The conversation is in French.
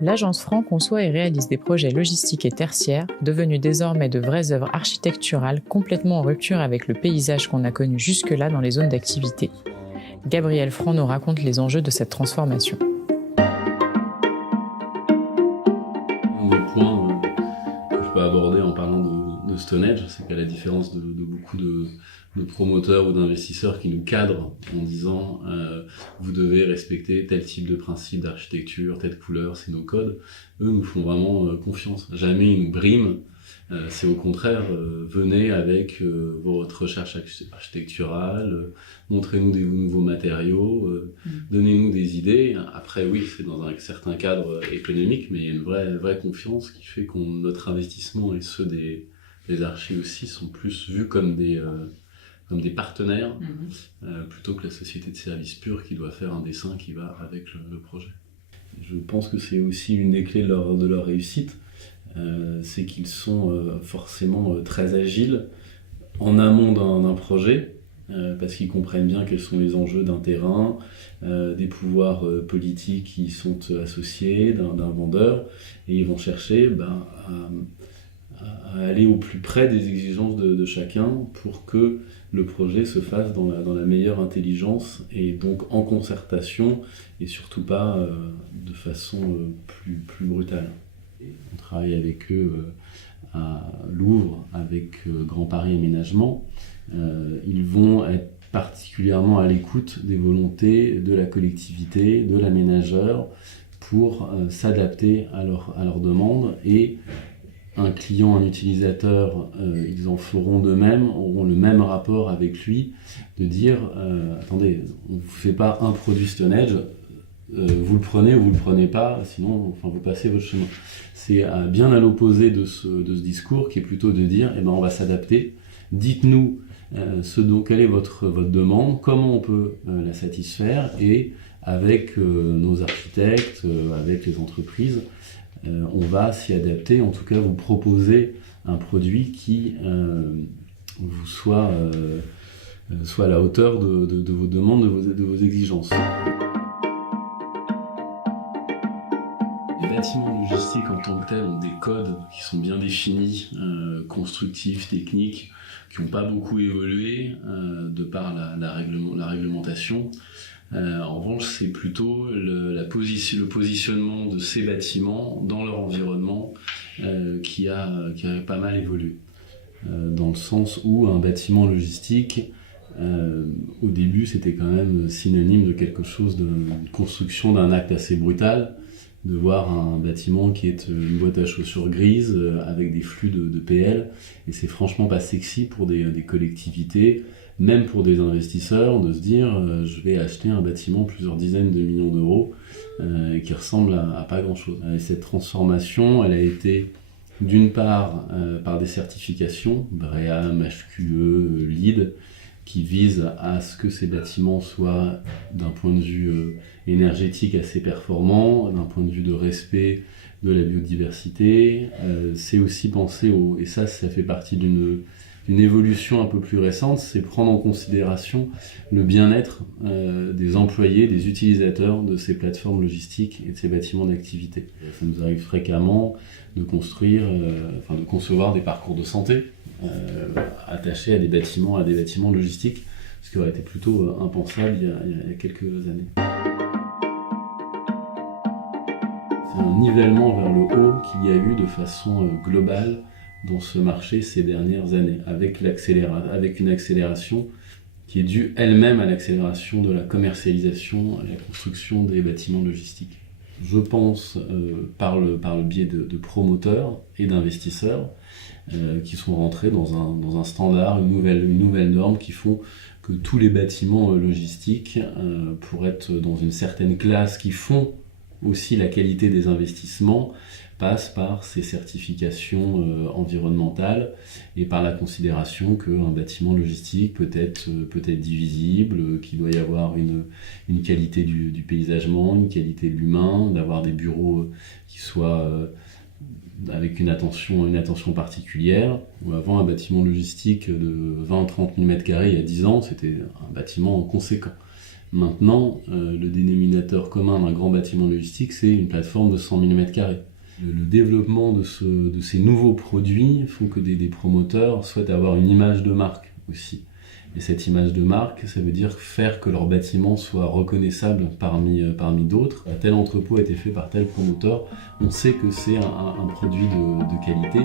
l'agence Franc conçoit et réalise des projets logistiques et tertiaires, devenus désormais de vraies œuvres architecturales complètement en rupture avec le paysage qu'on a connu jusque-là dans les zones d'activité. Gabriel Franc nous raconte les enjeux de cette transformation. Un des points que je peux aborder en parlant de Stonehenge, c'est qu'à la différence de beaucoup de promoteurs ou d'investisseurs qui nous cadrent en disant vous devez respecter tel type de principe d'architecture, telle couleur, c'est nos codes, eux nous font vraiment confiance. Jamais ils nous briment, c'est au contraire, venez avec votre recherche architecturale, montrez-nous des nouveaux matériaux, donnez-nous des idées. Après oui, c'est dans un certain cadre économique, mais il y a une vraie confiance qui fait que notre investissement et ceux des archis aussi sont plus vus comme des partenaires, plutôt que la société de service pure qui doit faire un dessin qui va avec le projet. Je pense que c'est aussi une des clés de leur réussite, c'est qu'ils sont forcément très agiles en amont d'un projet, parce qu'ils comprennent bien quels sont les enjeux d'un terrain, des pouvoirs politiques qui y sont associés, d'un vendeur, et ils vont chercher à aller au plus près des exigences de chacun pour que le projet se fasse dans la meilleure intelligence et donc en concertation et surtout pas de façon plus brutale. On travaille avec eux à Louvre, avec Grand Paris Aménagement. Ils vont être particulièrement à l'écoute des volontés de la collectivité, de l'aménageur pour s'adapter à leurs demandes et un client, un utilisateur, ils en feront de même, auront le même rapport avec lui, de dire attendez, on ne vous fait pas un produit Stonehenge, vous le prenez ou vous le prenez pas, sinon vous passez votre chemin. C'est bien à l'opposé de ce discours qui est plutôt de dire on va s'adapter, dites-nous quelle est votre demande, comment on peut la satisfaire, et avec nos architectes, avec les entreprises, on va s'y adapter, en tout cas vous proposer un produit qui vous soit à la hauteur de vos demandes, de vos exigences. Les bâtiments logistiques en tant que tels ont des codes qui sont bien définis, constructifs, techniques, qui n'ont pas beaucoup évolué de par la réglementation. En revanche, c'est plutôt le positionnement de ces bâtiments dans leur environnement qui a pas mal évolué. Dans le sens où un bâtiment logistique, au début, c'était quand même synonyme de quelque chose, de construction d'un acte assez brutal, de voir un bâtiment qui est une boîte à chaussures grise avec des flux de PL, et c'est franchement pas sexy pour des collectivités, même pour des investisseurs, de se dire je vais acheter un bâtiment plusieurs dizaines de millions d'euros qui ressemble à pas grand chose. Et cette transformation, elle a été d'une part par des certifications, BREEAM, HQE, LEED, qui visent à ce que ces bâtiments soient d'un point de vue énergétique assez performants, d'un point de vue de respect de la biodiversité. C'est aussi penser et ça fait partie d'une évolution un peu plus récente, c'est prendre en considération le bien-être des employés, des utilisateurs de ces plateformes logistiques et de ces bâtiments d'activité. Ça nous arrive fréquemment de concevoir des parcours de santé attachés à des bâtiments logistiques, ce qui aurait été plutôt impensable il y a quelques années. C'est un nivellement vers le haut qu'il y a eu de façon globale dans ce marché ces dernières années, avec une accélération qui est due elle-même à l'accélération de la commercialisation et la construction des bâtiments logistiques. Je pense par le biais de promoteurs et d'investisseurs qui sont rentrés dans un standard, une nouvelle norme qui font que tous les bâtiments logistiques, pour être dans une certaine classe, qui font aussi la qualité des investissements, passe par ces certifications environnementales et par la considération qu'un bâtiment logistique peut être divisible, qu'il doit y avoir une qualité du paysagement, une qualité de l'humain, d'avoir des bureaux qui soient avec une attention particulière. Avant, un bâtiment logistique de 20-30 000 m² il y a 10 ans, c'était un bâtiment conséquent. Maintenant, le dénominateur commun d'un grand bâtiment logistique, c'est une plateforme de 100 000 m². Le développement de ces nouveaux produits font que des promoteurs souhaitent avoir une image de marque aussi. Et cette image de marque, ça veut dire faire que leur bâtiment soit reconnaissable parmi d'autres. Tel entrepôt a été fait par tel promoteur, on sait que c'est un produit de qualité.